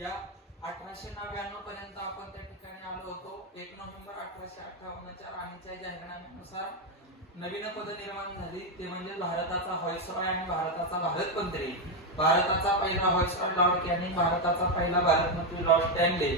या 1899 पर्यंत आपण त्या ठिकाणी आलो होतो. 1 नोव्हेंबर 1858च्या राणीच्या जाहीरनाम्यानुसार नवीन पद निर्माण झाली, ते म्हणजे भारताचा व्हाईसरॉय आणि भारताचा भारतमंत्री. भारताचा पहिला व्हाईसरॉय लॉर्ड कॅनिंग, भारताचा पहिला भारतमंत्री लॉर्ड स्टॅनले,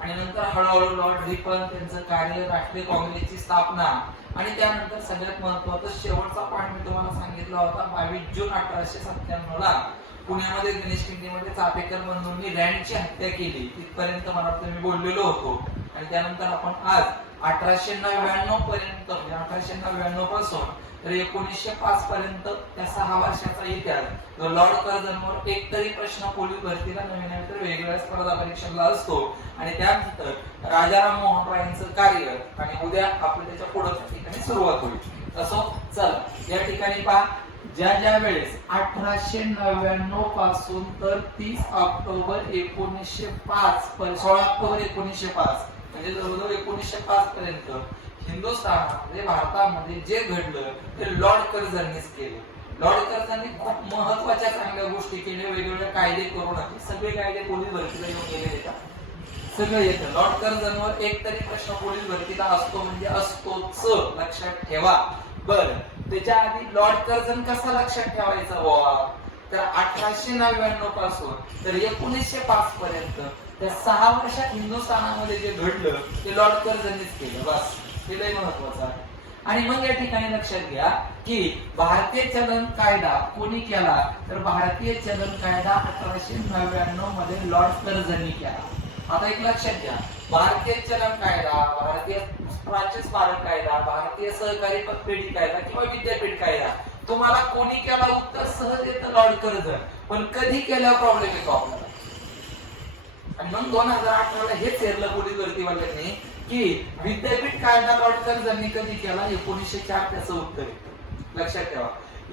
आणि नंतर हळूहळू लॉर्ड रिपन, त्यांचं कार्य, राष्ट्रीय काँग्रेसची स्थापना, आणि त्यानंतर सगळ्यात महत्त्वाचं शेवटचा पॉईंट मी तुम्हाला सांगितला होता. 22 जून 1897 ला पुण्यामध्ये गणेश खिंडीमध्ये चापेकर बंधूंनी रँडची हत्या केली. तिथपर्यंत मला मी बोललेलो होतो. आणि त्यानंतर आपण आज 1899 पर्यंत, म्हणजे 1899 पासून तर 1905 पर्यंत त्या 6 वर्षाचा इतिहास लॉर्ड कर्झनवर एक तरी प्रश्न पोलीस भरतीला नवीन तर वेगवेगळ्या स्पर्धा परीक्षेला असतो. आणि त्यानंतर राजाराम मोहन राय यांचं कार्य, आणि उद्या आपल्या त्याच्या पुढच्या ठिकाणी सुरुवात होईल. असो चला या ठिकाणी पहा, ज्या वेळेस 1899 पासून तर 30 ऑक्टोबर 1905 16 ऑक्टोबर 1905 म्हणजे जवळजवळ 1905 पर्यंत हिंदुस्थानामध्ये, भारतामध्ये जे घडलं ते लॉर्ड कर्झननीच केले. लॉर्ड कर्झननी खूप महत्वाच्या चांगल्या गोष्टी केल्या, वेगवेगळे कायदे करून टाकले. सगळे कायदे पोलीस भरतीला येऊन गेले येतात, सगळं येतं. लॉर्ड कर्झनवर एक तरी प्रश्न पोलीस भरतीला असतो, म्हणजे असतोच, लक्षात ठेवा. बरं, त्याच्या आधी लॉर्ड कर्झन कसा लक्षात ठेवायचा बुवा, तर 1899 पासून तर 1905 पर्यंत त्या 6 वर्षात हिंदुस्थानामध्ये जे घडलं ते लॉर्ड कर्झननीच केलं. बस, हे लय महत्वाचं आहे. आणि मग या ठिकाणी लक्षात घ्या की भारतीय चलन कायदा कोणी केला, तर भारतीय चलन कायदा 1899 मध्ये लॉर्ड कर्झननी केला. आता एक लक्षात घ्या, भारतीय चलन कायदा, भारतीय प्राच्य स्मारक कायदा, भारतीय सहकारी पतपेढी कायदा किंवा विद्यापीठ कायदा, तुम्हाला कोणी केला उत्तर सहज येतं, लॉर्ड कर्झन. पण कधी केल्यावर प्रॉब्लेम येतो आपल्याला. आणि मग 2018 ला हेच हेरलं पोलीस भरतीवाल्यांनी की विद्यापीठ कायदा लॉर्ड कर्झननी कधी केला, 1904 त्याचं उत्तर येतं. लक्षात ठेवा,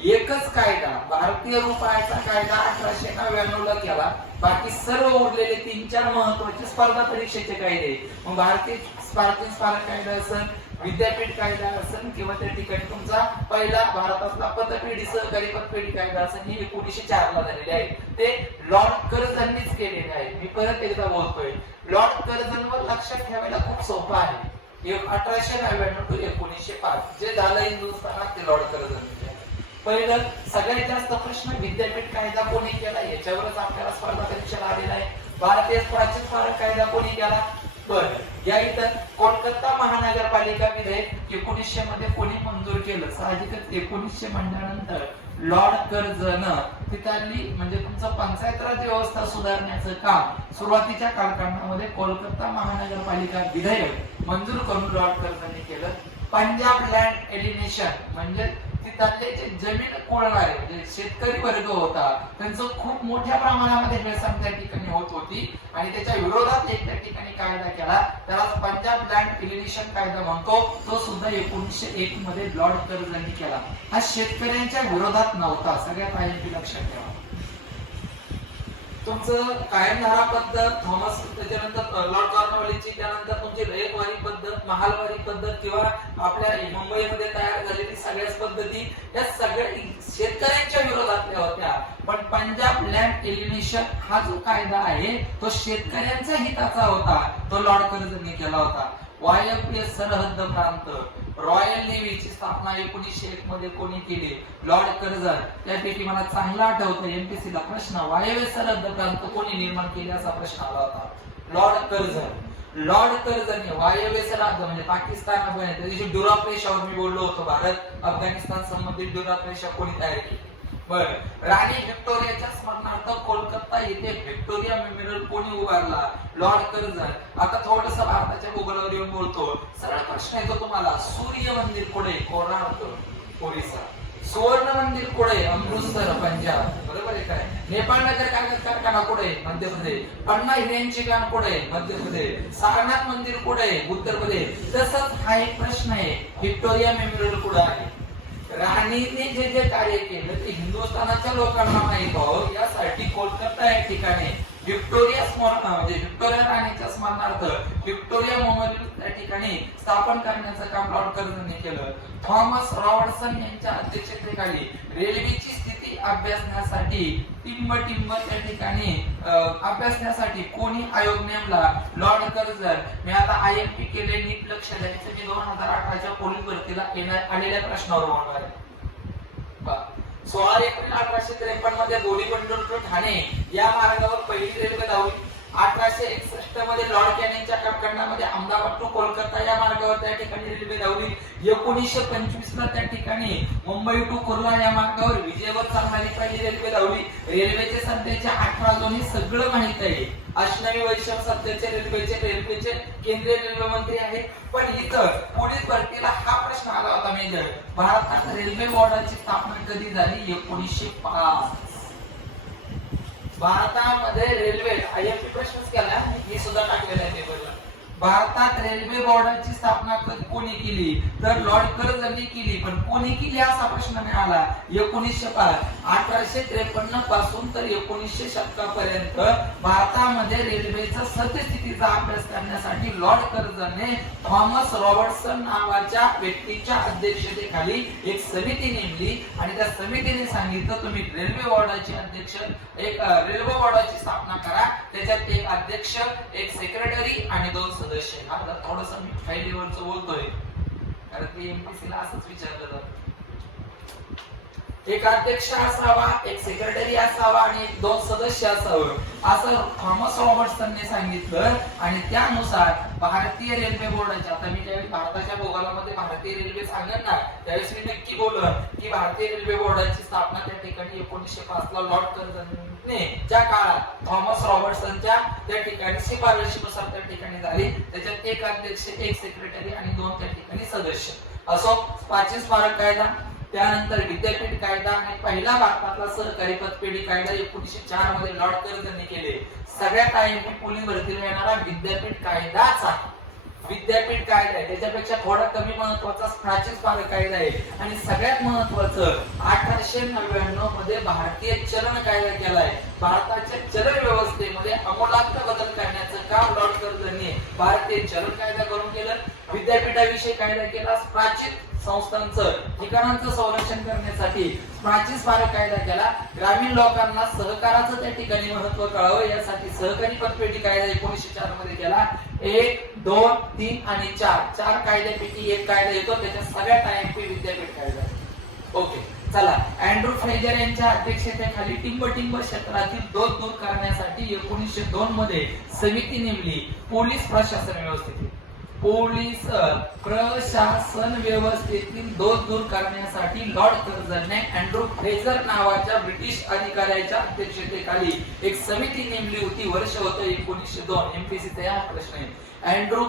एकच कायदा भारतीय रुपयाचा कायदा 1899 ला केला. बाकी सर्व उरलेले 3-4 महत्वाचे स्पर्धा परीक्षेचे कायदे, मग भारतीय स्मारक कायदा असेल, विद्यापीठ कायदा असेल, किंवा त्या ठिकाणी तुमचा पहिला भारतातला पतपेढी सहकारी पतपेढी कायदा असेल, ही 1904 ला झालेली आहे. ते लॉर्ड कर्झननीच केलेले आहे. मी परत एकदा बोलतोय, लॉर्ड कर्झनवर लक्षात ठेवायला खूप सोपं आहे. 1899 ते 1905 जे झालं हिंदुस्थानात ते लॉर्ड कर्झन. पहिलं सगळ्यात जास्त प्रश्न विद्यापीठ कायदा कोणी केला याच्यावरच आपल्याला स्पर्धा परीक्षेला आलेला आहे. भारतीय प्राच्य स्मारक कायदा कोणी केला, बरं या इथं कोलकाता महानगरपालिका विधेयक 1900 मध्ये कोणी मंजूर केलं. साहजिकच 1900 म्हणल्यानंतर लॉर्ड कर्झन तिथली म्हणजे तुमचं पंचायत राज व्यवस्था सुधारण्याचं काम सुरुवातीच्या कालखंडामध्ये कोलकाता महानगरपालिका विधेयक मंजूर करून लॉर्ड कर्झननी केलं. पंजाब लँड एलिनेशन म्हणजे तिथले जे जमीन कोळणारे म्हणजे शेतकरी वर्ग होता, त्यांचं खूप मोठ्या प्रमाणामध्ये हेळसांड त्या ठिकाणी होत होती, आणि त्याच्या विरोधात एक त्या ठिकाणी कायदा केला, त्याला पंजाब लँड एलिनेशन कायदा म्हणतो. तो सुद्धा 1901 मध्ये लॉर्ड कर्झननी केला. हा शेतकऱ्यांच्या विरोधात नव्हता, सगळ्यात आधी लक्षात ठेवा. तुमचं कायमधारा पद्धत, थॉमस त्याच्यानंतर लॉर्ड कॉर्नवॉलिसची, त्यानंतर तुमची रयतवारी पद्धत, महालवारी पद्धत, किंवा आपल्या मुंबईमध्ये तयार झालेली सगळ्याच पद्धती या सगळ्या शेतकऱ्यांच्या विरोधातल्या होत्या. पण पंजाब लँड एलिनेशन हा जो कायदा आहे तो शेतकऱ्यांच्या हिताचा होता, तो लॉर्ड कर्झननी केला होता. वायव्य सरहद्द प्रांत, रॉयल नेव्हीची स्थापना 1901 मध्ये कोणी केली, लॉर्ड कर्झन. त्यापैकी मला चांगला आठवतं एमपीसी ला प्रश्न, वायव्य सरहद्द प्रांत कोणी निर्माण केले असा प्रश्न आला होता, लॉर्ड कर्झन. लॉर्ड कर्झनने वायव्य सरहद्द म्हणजे पाकिस्तान, अफगाणिस्तान, ड्युराफ रेषावर मी बोललो होतो, भारत अफगाणिस्तान संबंधित ड्युराफ रेषा कोणी तयार केली. बरं, राणी व्हिक्टोरियाच्या स्मरणार्थ कोलकाता येथे व्हिक्टोरिया मेमोरियल कोणी उभारला, लॉर्ड कर्झन. आता थोडंसं भारताच्या भूगोलावर येऊन बोलतो, सरळ प्रश्न येतो तुम्हाला, सूर्य मंदिर कुठे, कोणार्क ओरिसा. सुवर्ण मंदिर कुठे, अमृतसर पंजाब, बरोबर आहे काय. नेपाळ नगर कागद कारखाना कुठे, मध्य प्रदेश. पन्ना हिऱ्यांचे कान कुठे, मध्य प्रदेश. सारनाथ मंदिर कुठे, उत्तर प्रदेश. तसंच हा एक प्रश्न आहे, व्हिक्टोरिया मेमोरियल कुठे आहे. राणीने जे जे कार्य केलं ते हिंदुस्थानाच्या लोकांना माहित व्हावं यासाठी कोलकाता या ठिकाणी व्हिक्टोरिया स्मरण म्हणजे व्हिक्टोरिया राणीच्या स्मरणार्थ व्हिक्टोरिया मेमोरियल त्या ठिकाणी स्थापन करण्याचं काम लॉर्ड कर्झननी केलं. थॉमस रॉबर्टसन यांच्या अध्यक्षतेखाली रेल्वेची स्थिती परिस्थिती अभ्यासण्यासाठी टिंब त्या ठिकाणी अभ्यासण्यासाठी कोणी आयोग नेमला? Lord Curzon. मी आता IMP केले, नीट लक्ष द्यायचं. मी 2018च्या पोलीस भरतीला आलेल्या प्रश्नावर बोलणार आहे. 16 एप्रिल 1853 मध्ये बोरीबंदर टू ठाणे या मार्गावर पहिली रेल्वे धावली. 1861 मध्ये लॉर्ड कॅनिंगच्या कालखंडामध्ये अहमदाबाद टू कोलकाता या मार्गावर त्या ठिकाणी रेल्वे धावली. 1925 ला त्या ठिकाणी मुंबई टू कुर्ला या मार्गावर विजेवर चालणारी पहिली रेल्वे धावली. रेल्वेचे सध्याचे 18 झोन हे सगळं माहित आहे. अष्टमी वैष्णव सध्याचे रेल्वेचे केंद्रीय रेल्वे मंत्री आहेत. पण इथं पोलीस भरतीला हा प्रश्न आला होता मेजर, भारतात रेल्वे बोर्डाची स्थापना कधी झाली? 1905. भारतामध्ये रेल्वे IMP प्रश्नच केला, मी सुद्धा टाकलेला आहे पेपरला. भारतात रेल्वे बोर्डाची स्थापना कोणी केली? तर लॉर्ड कर्झनने केली. पण कोणी केली असा प्रश्न मिळाला. 1905. 1853 पासून तर 1900 शतकापर्यंत भारतामध्ये रेल्वेचा सद्यस्थितीचा अभ्यास करण्यासाठी लॉर्ड कर्झनने थॉमस रॉबर्टसन नावाच्या व्यक्तीच्या अध्यक्षतेखाली एक समिती नेमली आणि त्या समितीने सांगितलं तुम्ही रेल्वे बोर्डाचे अध्यक्ष, एक रेल्वे बोर्डाची स्थापना करा. त्याच्यात एक अध्यक्ष, एक सेक्रेटरी आणि 2 सदस्य. आता थोडस मी हाय लेवलचं बोलतोय कारण ते MPSC ला असंच विचारलं जातं. एक अध्यक्ष असावा, एक सेक्रेटरी असावा आणि 2 सदस्य असावं असं थॉमस रॉबर्टसनने सांगितलं. आणि त्यानुसार भारतीय रेल्वे बोर्डाच्या, आता मी ज्यावेळी भारताच्या भूगोलामध्ये भारतीय रेल्वे सांगेन ना त्यावेळेस मी नक्की बोलून की भारतीय रेल्वे बोर्डाची स्थापना त्या ठिकाणी 1905 ला लॉर्ड कर्झनने ज्या काळात थॉमस रॉबर्टसनच्या त्या ठिकाणी शिफारशीनुसार त्या ठिकाणी झाली. त्याच्यात एक अध्यक्ष, एक सेक्रेटरी आणि 2 त्या ठिकाणी सदस्य. असो, प्राचीन स्मारक कायदा, त्यानंतर विद्यापीठ कायदा आणि पहिला भारतातला सहकारी पतपेढी कायदा 1904 मध्ये लॉर्ड कर्झनने केले. सगळ्यात IMP पोलीस भरतीला येणारा विद्यापीठ कायदाच आहे. विद्यापीठ कायदा आहे, त्याच्यापेक्षा थोडा कमी महत्वाचा प्राचीन स्मारक कायदा आहे. आणि सगळ्यात महत्वाचं 1899 मध्ये भारतीय चलन कायदा केलाय. भारताच्या चलन व्यवस्थेमध्ये आमूलाग्र बदल करण्याचं काम लॉर्ड कर्झनने भारतीय चलन कायदा करून केलं. विद्यापीठाविषयी कायदा केला. प्राचीन संस्थांचं ठिकाणांचं संरक्षण करण्यासाठी प्राचीन स्मारक कायदा केला. ग्रामीण लोकांना सहकाराचं त्या ठिकाणी महत्व कळावं यासाठी सहकारी पतपेढी कायदा 1904 मध्ये केला. 1, 2, 3 आणि 4 कायद्यापैकी एक कायदा येतो. त्याच्या सगळ्यात IMP विद्यापीठ कायदा. ओके, चला. अँड्रू फ्रेजर यांच्या अध्यक्षतेखाली टिंब क्षेत्रातील दोष दूर करण्यासाठी 1902 मध्ये समिती नेमली. पोलीस प्रशासन व्यवस्थेतील दोष दूर करण्यासाठी लॉर्ड कर्झनने अँड्रू फ्रेजर नावाच्या ब्रिटिश अधिकाऱ्याच्या अध्यक्षतेखाली एक समिती नेमली होती. वर्ष होतं 1902. MPSC चा हा प्रश्न आहे. अँड्रू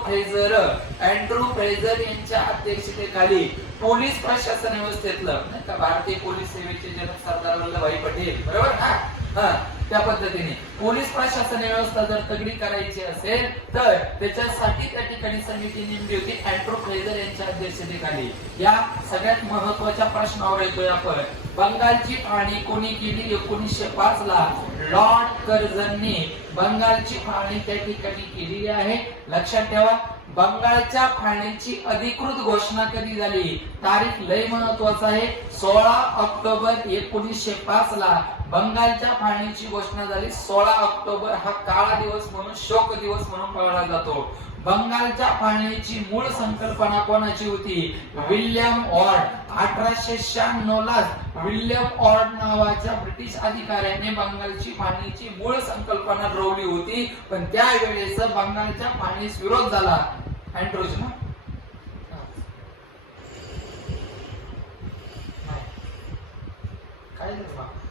फ्रेजर यांच्या अध्यक्षतेखाली पोलीस प्रशासन व्यवस्थेतलं नाही का भारतीय पोलीस सेवेचे जनक सरदार वल्लभभाई पटेल, बरोबर ना, त्या पद्धतीने पोलीस प्रशासन व्यवस्था जर तगडी करायची असेल तर त्याच्यासाठी त्या ठिकाणी समिती नेमली होती अँड्रू फ्रेजर यांच्या अध्यक्षतेखाली. या सगळ्यात महत्वाच्या प्रश्नावर येतोय आपण. बंगालची फाळणी कोणी केली? 1905 ला लॉर्ड कर्झनने बंगालची फाळणी त्या ठिकाणी केलेली आहे. लक्षात ठेवा, बंगालच्या फाळणीची अधिकृत घोषणा कधी झाली? तारीख लय महत्वाचा आहे. 16 ऑक्टोबर 1905 ला बंगालच्या फाळणीची घोषणा झाली. 16 ऑक्टोबर हा काळा दिवस म्हणून, शोक दिवस म्हणून पाळला जातो. बंगालच्या फाळणीची मूळ संकल्पना कोणाची होती? विल्यम ऑर्ड. 1896 ला विल्यम ऑर्ड नावाच्या ब्रिटिश अधिकाऱ्याने बंगालची फाळणीची मूळ संकल्पना ठरवली होती. पण त्यावेळेस बंगालच्या फाळणीस विरोध झाला. अँड्रूज ना काय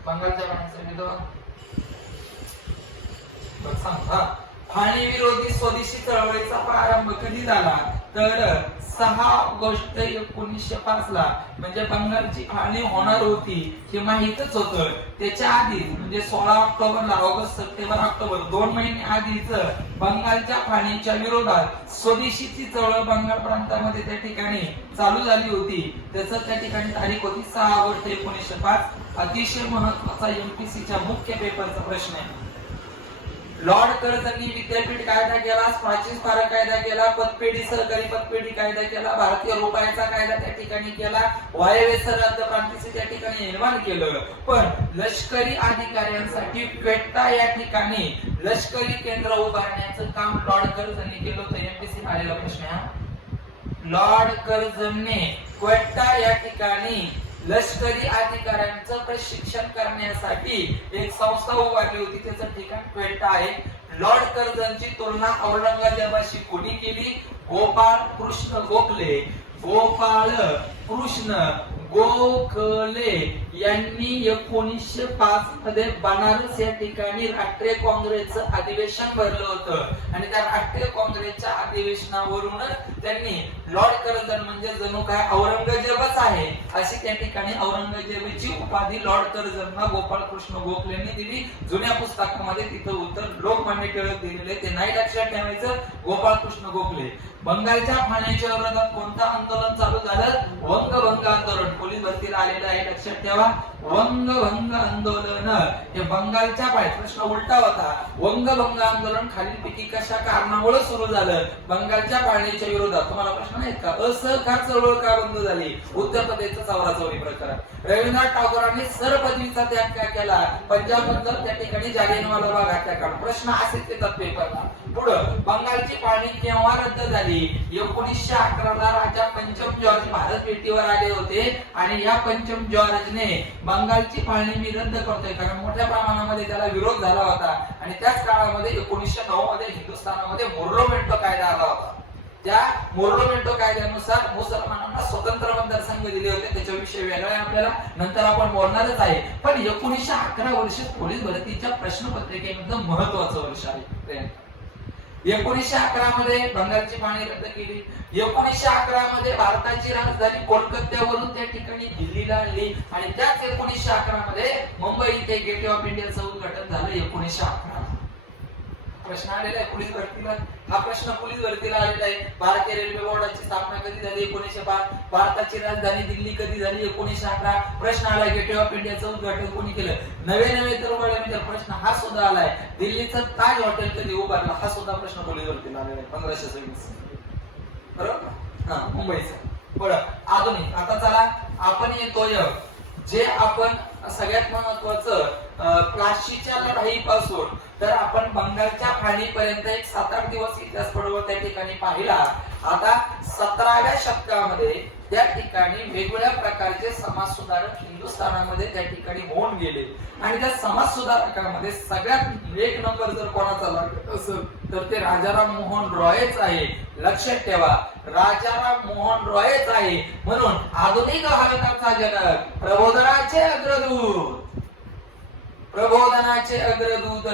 बंगालच्या फाळणीचा विरोध सांग. फाळणी विरोधी स्वदेशी चळवळीचा प्रारंभ कधी झाला? तर 6 ऑगस्ट 1905 ला, म्हणजे बंगालची फाळणी होणार होती हे माहीतच होतं. त्याच्या आधी म्हणजे 16 ऑक्टोबरला, ऑगस्ट, सप्टेंबर, ऑक्टोबर 2 महिने आधीच बंगालच्या फाळणीच्या विरोधात स्वदेशीची चळवळ बंगाल प्रांतामध्ये त्या ठिकाणी चालू झाली होती. त्याचं त्या ठिकाणी तारीख होती 6 ऑगस्ट 1905. अतिशय महत्वाचा MPSC च्या मुख्य पेपरचा प्रश्न आहे. लॉर्ड कर्झननी विद्यापीठ कायदा केला, स्कॉचिश स्मारक कायदा केला, पतपेढी सहकारी पतपेढी कायदा केला, भारतीय रुपयाचा कायदा त्या ठिकाणी केला, वायव्य सरहद्द प्रांतीचे त्या ठिकाणी निर्माण केलं. पण लष्करी अधिकाऱ्यांसाठी क्वेट्टा या ठिकाणी लष्करी केंद्र उभारण्याचं काम लॉर्ड कर्झननी केलं होतं. एमपीसी आलेला प्रश्न आहे. लॉर्ड कर्झनने क्वेट्टा या ठिकाणी लष्करी अधिकाऱ्यांचं प्रशिक्षण करण्यासाठी एक संस्था उभारली होती. त्याचं ठिकाण क्वेट्टा आहे. लॉर्ड कर्झनची तुलना औरंगजेबाशी कोणी केली? गोपाळ कृष्ण गोखले. गोपाळ कृष्ण गोखले यांनी 1905 मध्ये बनारस या ठिकाणी राष्ट्रीय काँग्रेसचं अधिवेशन भरलं होतं आणि त्या राष्ट्रीय काँग्रेसच्या अधिवेशनावरूनच त्यांनी लॉर्ड कर्झन म्हणजे जणू काय औरंगजेबच आहे अशी त्या ठिकाणी औरंगजेबाची उपाधी लॉर्ड कर्झनला गोपाळ कृष्ण गोखलेंनी दिली. जुन्या पुस्तकामध्ये तिथं उत्तर लोकमान्य टिळक दिलेले ते नाही लक्षात ठेवायचं. गोपाळ कृष्ण गोखले. बंगालच्या फाण्याच्या विरोधात कोणतं आंदोलन चालू झालं? वंगभंग आंदोलन. पोलीस भरतीला आलेलं आहे, लक्षात ठेवा. वंगभंग आंदोलन हे बंगालच्या फाळ्यात. प्रश्न उलटा होता. वंगभंग आंदोलन खालीलपैकी कशा कारणामुळे सुरू झालं? बंगालच्या फाळणीच्या विरोधात. तुम्हाला प्रश्न आहेत का? असहकार चळवळ का बंद झाली? उत्तर प्रदेशचं चौराचौरी प्रकरण. रवींद्रनाथ टागोरांनी सरपदवीचा त्याग का केला? पंजाब नंतर त्या ठिकाणी जालियनवाला बाग हत्याकांड. प्रश्न असेच येतात पेपरला. पुढं बंगालची फाळणी केव्हा रद्द झाली? 1911 ला राजा पंचम जॉर्ज भारत भेटीवर आले होते आणि या पंचम जॉर्जने बंगालची फाळणी मी रद्द करतोय कारण मोठ्या प्रमाणामध्ये त्याला विरोध झाला होता आणि त्याच काळामध्ये 1909 मध्ये हिंदुस्थानामध्ये मोर्लोमेंटो कायदा आला होता. त्या मोर्लोमेंटो कायद्यानुसार मुसलमानांना स्वतंत्र मतदारसंघ दिले होते. त्याच्याविषयी वेगळा आहे आपल्याला, नंतर आपण बोलणारच आहे. पण 1911 वर्ष पोलीस भरतीच्या प्रश्नपत्रिकेमध्ये महत्वाचं वर्ष आहे. 1911 मध्ये बंगालची फाळणी रद्द केली. 1911 मध्ये भारताची राजधानी कोलकात्यावरून त्या ठिकाणी दिल्लीला आणली आणि त्याच 1911 मध्ये मुंबई इथे गेट ऑफ इंडियाचं उद्घाटन झालं. 1911 प्रश्न आलेला आहे पोलीस भरतीला. हा प्रश्न पोलीस भरतीला आलेला आहे. भारतीय रेल्वे बोर्डाची स्थापना कधी झाली? 1905. भारताची राजधानी दिल्ली कधी झाली? 1911. प्रश्न आला गेट ऑफ इंडियाचं उद्घाटन कोणी केलं? नवे तर प्रश्न हा सुद्धा आलाय. दिल्लीचं ताज हॉटेल कधी उभारलं? हा सुद्धा प्रश्न पोलीस भरतीला आलेला आहे. 1526. बरोबर. हा, मुंबईचा. बरं, आधुनिक. आता चला आपण येतोय जे आपण सगळ्यात महत्वाचं प्लाशीच्या लढाईपासून तर आपण बंगालच्या फाळणीपर्यंत एक 7-8 दिवस इतिहास पडवत त्या ठिकाणी पाहिला. आता 17व्या शतकामध्ये त्या ठिकाणी वेगवेगळ्या प्रकारचे समाज सुधारक हिंदुस्थानामध्ये त्या ठिकाणी होऊन गेले आणि त्या समाज सुधारकांमध्ये सगळ्यात एक नंबर जर कोणाचा लागत असेल तर ते राजाराम मोहन रॉयच आहे. लक्षात ठेवा, राजाराम मोहन रॉयच आहे. म्हणून आधुनिक भारताचा जनक, प्रबोधनाचे अग्रदूत,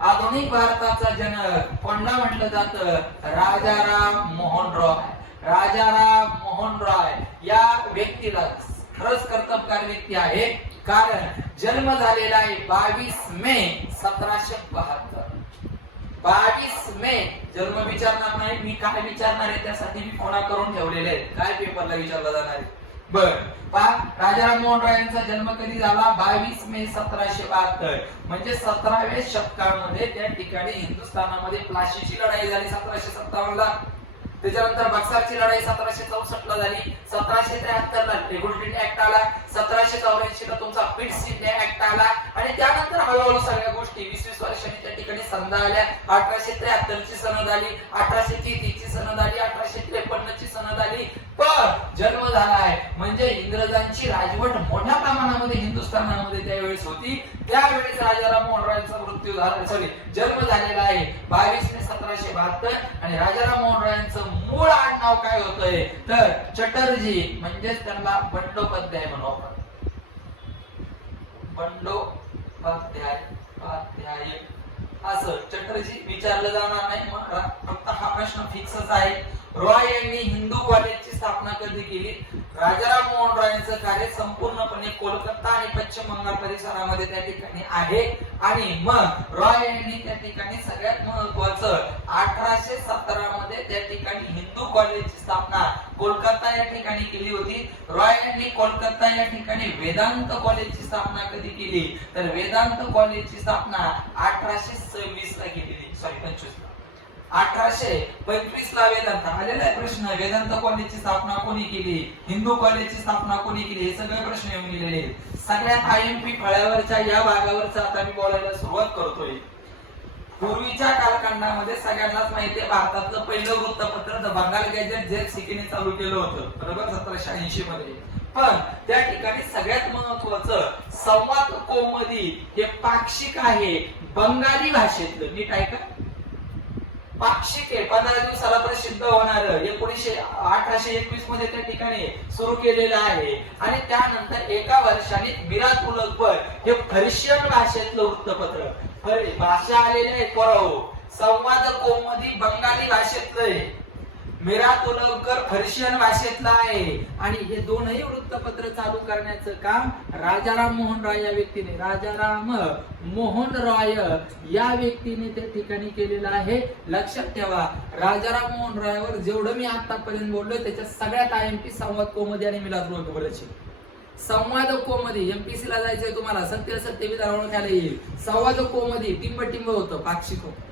आधुनिक भारताचा जनक कोणला म्हटलं जातं? राजाराम मोहन रॉय. राजाराम मोहन रॉय या व्यक्तीला खरंच कर्तबगार व्यक्ती आहे कारण जन्म झालेला आहे 22 मे 1772. 22 मे. जन्म विचारणार नाही मी, काय विचारणार आहे त्यासाठी मी फोन करून ठेवलेले आहेत. काय पेपरला विचारला जाणार आहे? बर पहा, राजाराम मोहन रॉय यांचा जन्म कधी झाला? 22 मे 1772. म्हणजे 17व्या शतकामध्ये त्या ठिकाणी हिंदुस्थानामध्ये प्लाशीची लढाई झाली 1757 ला. त्याच्यानंतर बक्सरची लढाई 1764 ला झाली. 1773 ला रेग्युलेटरी ऍक्ट आला. 1784 ला तुमचा पिट्स इंडिया ऍक्ट आला आणि त्यानंतर हळूहळू सगळ्या गोष्टी 20-20 वर्षांनी त्या ठिकाणी संधी आल्या. 1873 ची सनद आली, 1833 ची सनद आली, 1853 ची सनद आली. पण जन्म झालाय म्हणजे इंग्रजांची राजवट मोठ्या प्रमाणामध्ये हिंदुस्थानामध्ये त्यावेळेस होती. त्यावेळेस राजाराम मोहन रॉयचा मृत्यू झाला, जन्म झालेला आहे 22 मे 1772 आणि राजाराम मोहन रॉयचं मूळ आडनाव काय होतंय तर चटर्जी. म्हणजेच त्यांना बंडोपाध्याय म्हणतात. बंडोपाध्याय असं चटर्जी विचारलं जाणार नाही. फक्त हा प्रश्न फिक्सच आहे. रॉय यांनी हिंदू कॉलेजची स्थापना कधी केली? राजाराम मोहन रॉयचं कार्य संपूर्णपणे कोलकाता आणि पश्चिम बंगाल परिसरामध्ये त्या ठिकाणी आहे आणि मग रॉय यांनी त्या ठिकाणी सगळ्यात महत्वाचं 1817 मध्ये त्या ठिकाणी हिंदू कॉलेजची स्थापना कोलकाता या ठिकाणी केली होती. रॉय यांनी कोलकाता या ठिकाणी वेदांत कॉलेजची स्थापना कधी केली तर वेदांत कॉलेजची स्थापना 1826 ला केलेली. सॉरी 25 ला. 1825 ला वेदांत आलेला आहे प्रश्न. वेदांत कॉलेजची स्थापना कोणी केली, हिंदू कॉलेजची स्थापना कोणी केली, हे सगळे प्रश्न येऊन गेलेले. सगळ्यात आयएमपी फळ्यावरच्या या भागावरचा आता मी बोलायला सुरुवात करतोय. पूर्वीच्या कालखंडामध्ये सगळ्यांनाच माहिती आहे भारतातलं पहिलं वृत्तपत्र द बंगाल गॅझेट जे सिकीने चालू केलं होतं बरोबर 1780 मध्ये. पण त्या ठिकाणी सगळ्यात महत्वाचं संवाद कौमुदी हे पाक्षिक आहे बंगाली भाषेतलं. नीट ऐका, पाक्षिक आहे, 15 दिवसाला प्रसिद्ध होणार, 1821 मध्ये त्या ठिकाणी सुरू केलेलं आहे. आणि त्यानंतर एका वर्षाने मिरात उल अकबर हे पर्शियन भाषेतलं वृत्तपत्र. भाषा आलेली आहे पोराओ. संवाद कौमुदी बंगाली भाषेतलं आहे, मिरात उल अकबर पर्शियन भाषेतला आहे. आणि हे दोनही वृत्तपत्र चालू करण्याचं काम राजाराम मोहन रॉय या व्यक्तीने, राजाराम मोहन रॉय या व्यक्तीने त्या ठिकाणी केलेलं आहे. लक्षात ठेवा, राजाराम मोहन रॉयवर जेवढं मी आतापर्यंत बोललोय त्याच्या सगळ्यात आयएमपी संवाद कौमुदी आणि मिरात उल अकबरची. संवाद कौमुदी एमपीसी ला जायचंय तुम्हाला, सत्य सत्य विधान ओळखायला येईल. संवाद कौमुदी टिंब होतं, पाक्षिक होतं.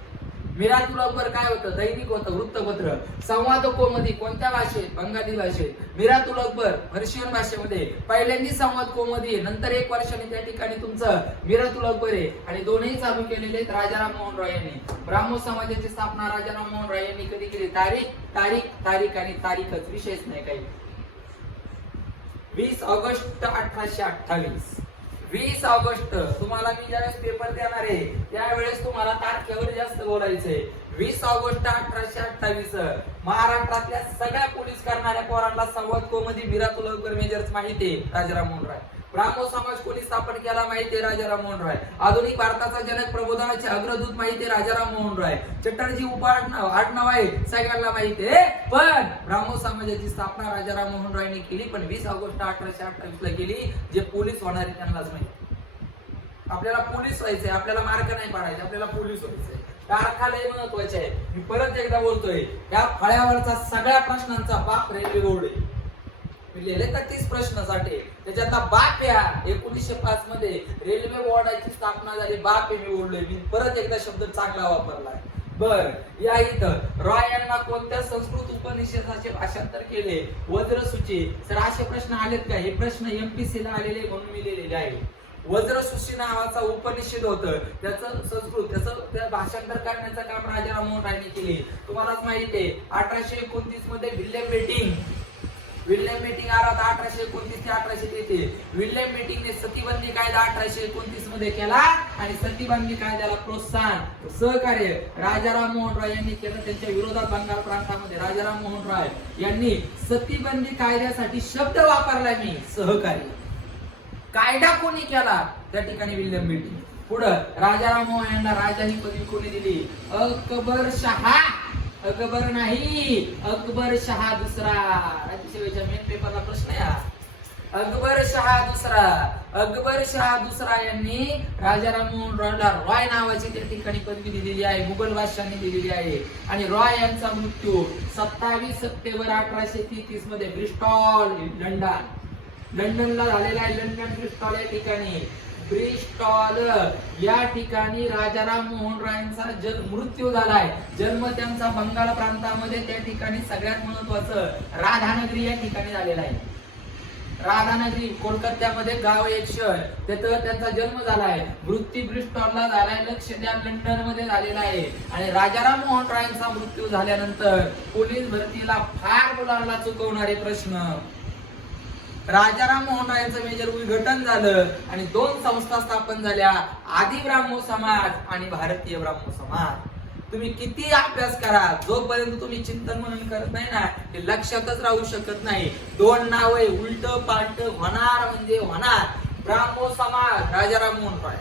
मिरात उल अकबर काय होतं, दैनिक होतं, वृत्तपत्र. संवाद कौमुदी कोणत्या भाषेत, बंगाली भाषेत. मिरात उल अकबर पर्शियन भाषेमध्ये. पहिल्यांदी संवाद कौमुदी, नंतर एक वर्षाने त्या ठिकाणी तुमचं मिरात उल अकबर आहे. आणि दोन्ही चालू केलेले आहेत राजाराम मोहन रॉय यांनी. ब्राह्मो समाजाची स्थापना राजाराम मोहन रॉय यांनी कधी केली, तारीख आणि तारीखच, विषयच नाही काही. 20 ऑगस्ट 1828. 20 ऑगस्ट तुम्हाला मी ज्यावेळेस पेपर देणार आहे त्यावेळेस तुम्हाला तारखेवर जास्त बोलायचंय. 20 ऑगस्ट 1828 महाराष्ट्रातल्या सगळ्या पोलीस करणाऱ्या पोरांना संवाद कौमुदी मिरात उल अकबर मेजर्स माहिती आहे, राजाराम मोहन रॉय. ब्राह्मो समाज कोणी स्थापन केला माहिती आहे, राजाराम मोहन रॉय. आधुनिक भारताचा जनक प्रबोधनाचे अग्रदूत माहिती आहे, राजाराम मोहन रॉय. चटर्जी आडनाव आहे सगळ्यांना माहिती आहे. पण ब्राह्मो समाजाची स्थापना राजाराम मोहन रॉयने केली, पण 20 ऑगस्ट 1828 ला केली. जे पोलीस होणारे त्यांनाच माहिती. आपल्याला पोलीस व्हायचंय, आपल्याला मार्क नाही पाडायचे, आपल्याला पोलीस व्हायचंय. तारखा लय महत्वाचे आहे. मी परत एकदा बोलतोय, या फळ्यावरचा सगळ्या प्रश्नांचा बाप रेल्वे बोर्ड आहे. लिहिले तर 30 प्रश्नासाठी त्याच्यातला बाप या 1905 मध्ये रेल्वे बोर्डाची स्थापना झाली. बाप हे मी बोललोय, मी परत एकदा शब्द चांगला वापरलाय. बर, या इथं रॉय यांना कोणत्या संस्कृत उपनिषदाचे भाषांतर केले, वज्रसूची. तर असे प्रश्न आलेत का, हे प्रश्न एमपीसी ला आलेले म्हणून मी लिहिलेले आहे. वज्रसूची नावाचा उपनिषद होतं, त्याचं संस्कृत त्या भाषांतर करण्याचं काम राजाराम मोहन रायने केले. तुम्हालाच माहिती आहे 1829 मध्ये विल्यम मीटिंग आला 1829 ते 1833. विल्यम मीटिंगने सतीबंदी कायदा 1829 मध्ये केला आणि सतीबंदी कायद्याला प्रोत्साहन सहकार्य राजाराम मोहन रॉय यांनी केलं. त्यांच्या विरोधात बंगाल प्रांतामध्ये राजाराम मोहन रॉय यांनी सतीबंदी कायद्यासाठी शब्द वापरला, मी सहकार्य. कायदा कोणी केला त्या ठिकाणी, विल्यम मीटिंग. पुढं राजाराम मोहन यांना राजा ही पदवी कोणी दिली, अकबर शहा. अकबर नाही, अकबर शहा दुसरा. राज्यसेवेच्या मेन पेपरला प्रश्न आहे. अकबर शहा दुसरा यांनी राजाराम मोहन रॉयला रॉय नावाची त्या ठिकाणी पदवी दिलेली आहे, मुघल बादशाहांनी दिलेली आहे. आणि रॉय यांचा मृत्यू 27 सप्टेंबर 1833 मध्ये ब्रिस्टॉल लंडनला झालेला आहे. लंडन ब्रिस्टॉल या ठिकाणी, ब्रिस्टॉल या ठिकाणी राजाराम मोहन रॉयचा मृत्यू झालाय. जन्म त्यांचा बंगाल प्रांतामध्ये, त्या ठिकाणी सगळ्यात महत्वाचं राधानगरी या ठिकाणी झालेला आहे. राधानगरी कोलकात्यामध्ये गाव एक शहर, तिथं त्यांचा जन्म झालाय. मृत्यू ब्रिस्टॉलला झालाय, लक्ष द्या, लंडन मध्ये झालेला आहे. आणि राजाराम मोहन रॉयचा मृत्यू झाल्यानंतर पोलीस भरतीला फार मुलांना चुकवणारे प्रश्न. राजाराम मोहन रॉयचं मेजर विघटन झालं आणि 2 संस्था स्थापन झाल्या, आदि ब्राह्मो समाज आणि भारतीय ब्राह्मो समाज. तुम्ही किती अभ्यास करा, जोपर्यंत तुम्ही चिंतन मनन करत नाही ना, ते लक्षातच राहू शकत नाही. 2 नाव आहे, उलट पालट होणार म्हणजे होणार. ब्राह्मो समाज राजाराम मोहन रॉय.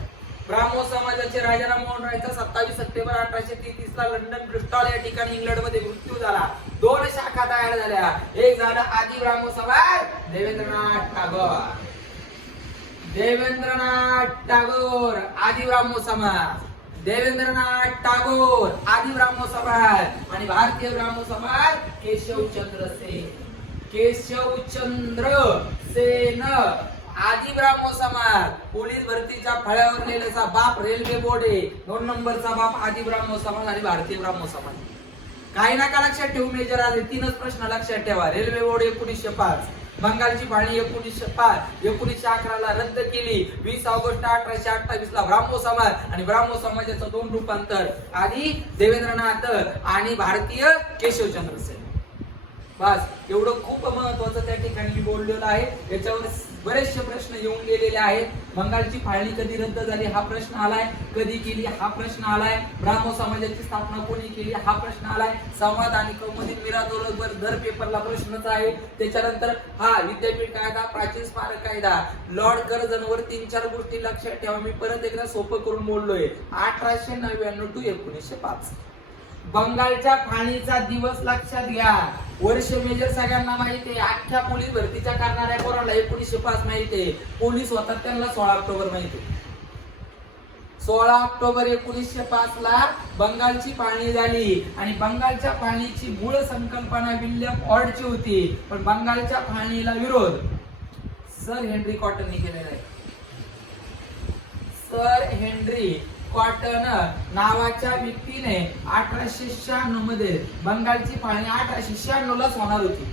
ब्राह्मो समाजाचे राजाराम मोहन रॉयचा 27 सप्टेंबर 1833 ला लंडन ब्रिस्टॉल या ठिकाणी इंग्लंड मध्ये मृत्यू झाला. 2 शाखा तयार झाल्या. एक झाला आदि ब्राह्मो समाज, देवेंद्रनाथ टागोर आदि ब्राह्मो समाज. देवेंद्रनाथ टागोर आदि ब्राह्मो समाज आणि भारतीय ब्राह्मो समाज केशवचंद्र सेन. केशवचंद्र सेन आदि ब्राह्मो समाज. पोलीस भरतीच्या फळ्यावर लिहिलेला बाप रेल्वे बोर्ड आहे. 2 नंबरचा बाप आदि ब्राह्मो समाज आणि भारतीय ब्राह्मो समाज. काही नका लक्षात ठेवू मेजर आले. 3च प्रश्न लक्षात ठेवा. रेल्वे बोर्ड 1905, बंगालची फाळणी 1905, 1911 ला रद्द केली. 20 ऑगस्ट 1828 ला ब्राह्मो समाज आणि ब्राह्मो समाजाचं 2 रूपांतर आधी देवेंद्रनाथ आणि भारतीय केशवचंद्र सेन. बस एवढं खूप महत्वाचं त्या ठिकाणी मी बोललेलो आहे. याच्यावर बरेचसे प्रश्न येऊन गेलेले आहेत. बंगालची फाळणी कधी रद्द झाली हा प्रश्न आलाय. कधी केली हा प्रश्न आलाय. ब्राह्मो समाजाची स्थापना कोणी केली हा प्रश्न आलाय. संवाद आणि कौमुदी मिरादोलवर दर पेपरला प्रश्नच आहे. त्याच्यानंतर हा विद्यापीठ कायदा, प्राचीन स्मारक कायदा, लॉर्ड कर्झनवर 3-4 गोष्टी लक्षात ठेवा. मी परत एकदा सोपं करून बोललोय. 1899 to 1905. बंगालच्या फाळणीचा दिवस लक्षात घ्या. वर्ष मेजर सगळ्यांना माहिती आहे. अख्ख्या पोलीस भरतीच्या करणाऱ्या पोरांना 1905 माहिती आहे. पोलीस होतात त्यांना 16 ऑक्टोबर माहिती आहे. 16 ऑक्टोबर 1905 ला बंगालची फाळणी झाली आणि बंगालच्या फाळणीची मूळ संकल्पना विल्यम ऑर्डची होती. पण बंगालच्या फाळणीला विरोध सर हेनरी कॉटनने केलेला आहे. सर हेनरी कॉटन नावाच्या व्यक्तीने 1896 मध्ये बंगालची फाळणी 1896 लाच होणार होती.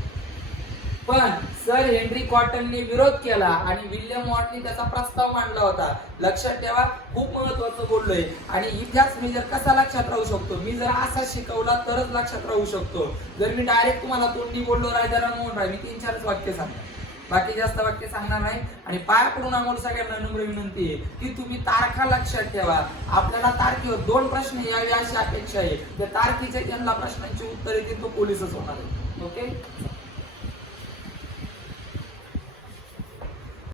पण सर हेनरी कॉटनने विरोध केला आणि विल्यम वॉर्डने त्याचा प्रस्ताव मांडला होता. लक्षात ठेवा, खूप महत्वाचं बोललोय. आणि इतिहास मी जर कसा लक्षात राहू शकतो, मी जर असा शिकवला तरच लक्षात राहू शकतो. जर मी डायरेक्ट तुम्हाला तोंडी बोललो राजा राममोहन राय, मी 3-4 वाक्य सांगतो, बाकी जास्त वाक्य सांगणार नाही. आणि पाया पडून आम्हाला सगळ्यांना नम्र विनंती आहे की तुम्ही तारखा लक्षात ठेवा. आपल्याला तारखेवर 2 प्रश्न यावे अशी अपेक्षा आहे. त्या तारखेच्या त्यांना प्रश्नांची उत्तर येतील तो पोलीसच होणार आहे. ओके.